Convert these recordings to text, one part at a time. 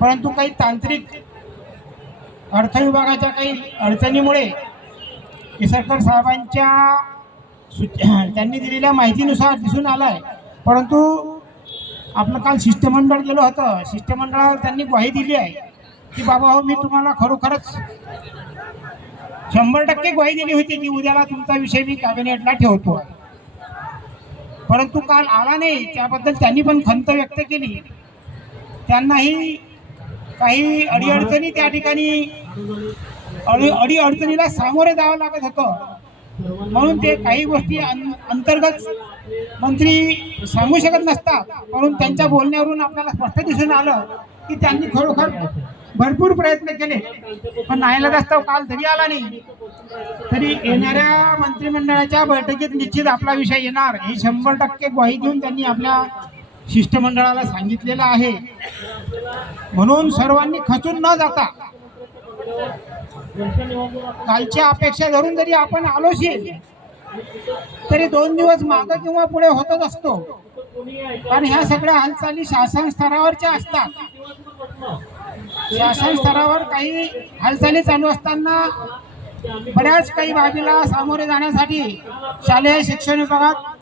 परंतु काही तांत्रिक अर्थविभागाच्या काही अडचणीमुळे केसरकर साहेबांच्या त्यांनी दिलेल्या माहितीनुसार दिसून आलं आहे परंतु आपलं काल शिष्टमंडळ गेलं होतं. शिष्टमंडळावर त्यांनी ग्वाही दिली आहे की बाबा हो मी तुम्हाला खरोखरच शंभर टक्के ग्वाही दिली होती की उद्याला तुमचा विषय मी कॅबिनेटला ठेवतो. परंतु काल आला नाही. त्याबद्दल त्यांनी पण खंत व्यक्त केली. त्यांनाही काही अडीअडचणी त्या ठिकाणी अडी अडी अडचणीला सामोरे जावं लागत होतं. म्हणून ते काही गोष्टी अं- अंतर्गत मंत्री सांगू शकत नसतात. म्हणून त्यांच्या बोलण्यावरून आपल्याला स्पष्ट दिसून आलं की त्यांनी खरोखर भरपूर प्रयत्न केले. पण नाईलाजास्तव काल तरी आला नाही. तरी येणाऱ्या मंत्रिमंडळाच्या बैठकीत निश्चित आपला विषय येणार. ही शंभर टक्के ग्वाही घेऊन त्यांनी आपल्या शिष्टमंडळाला सांगितलेलं आहे. म्हणून सर्वांनी खचून न जाता कालच्या अपेक्षा धरून जरी आपण आलोशील तरी दोन दिवस मागं किंवा पुढे होतच असतो. कारण ह्या सगळ्या हालचाली शासन स्तरावरच्या असतात. शासन स्तरावर काही हालचाली चालू असताना बऱ्याच काही बाबीला सामोरे जाण्यासाठी शालेय शिक्षण विभागात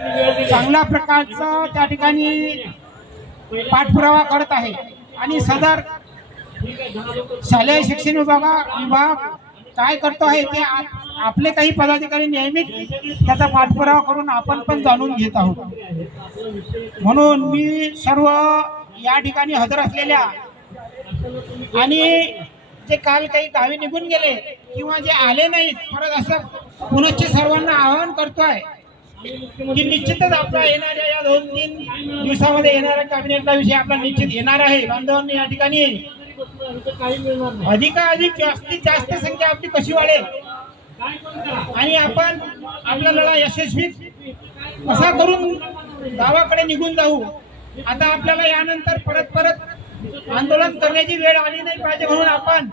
चांगल्या प्रकारचा त्या ठिकाणी पाठपुरावा करत आहे. आणि सदर शालेय शिक्षण विभागा विभाग काय करतो आहे ते आपले काही पदाधिकारी नियमित त्याचा पाठपुरावा करून आपण पण जाणून घेत आहोत. म्हणून मी सर्व या ठिकाणी हजर असलेल्या आणि जे काल काही गावी निघून गेले किंवा जे आले नाहीत परत असं पुनश्च सर्वांना आवाहन करतो आहे की निश्चितच आपला येणाऱ्या या दोन तीन दिवसामध्ये येणाऱ्या कॅबिनेटला विषय आपला निश्चित येणार आहे. बांधवांनी या ठिकाणी अधिकाधिक जास्तीत जास्त संख्या आपली कशी वाढेल? आणि आपण आपला लढा यशस्वी कसा करून गावाकडे निघून जाऊ? आता आपल्याला यानंतर परत परत आंदोलन करण्याची वेळ आली नाही पाहिजे म्हणून आपण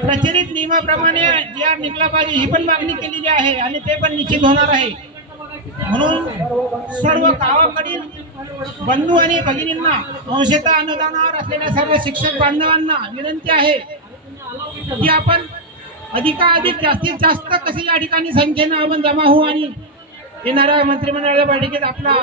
प्रचलित नियमाप्रमाणे जी आर निघला पाहिजे ही पण मागणी केलेली आहे आणि ते पण निश्चित होणार आहे. म्हणून सर्व गावाकडील बंधू आणि भगिनींना अंशता अनुदानावर असलेल्या सर्व शिक्षक बांधवांना विनंती आहे की आपण अधिकाधिक जास्तीत जास्त कसे या ठिकाणी संख्येनं आपण जमा होऊ आणि येणाऱ्या मंत्रिमंडळाच्या बैठकीत आपला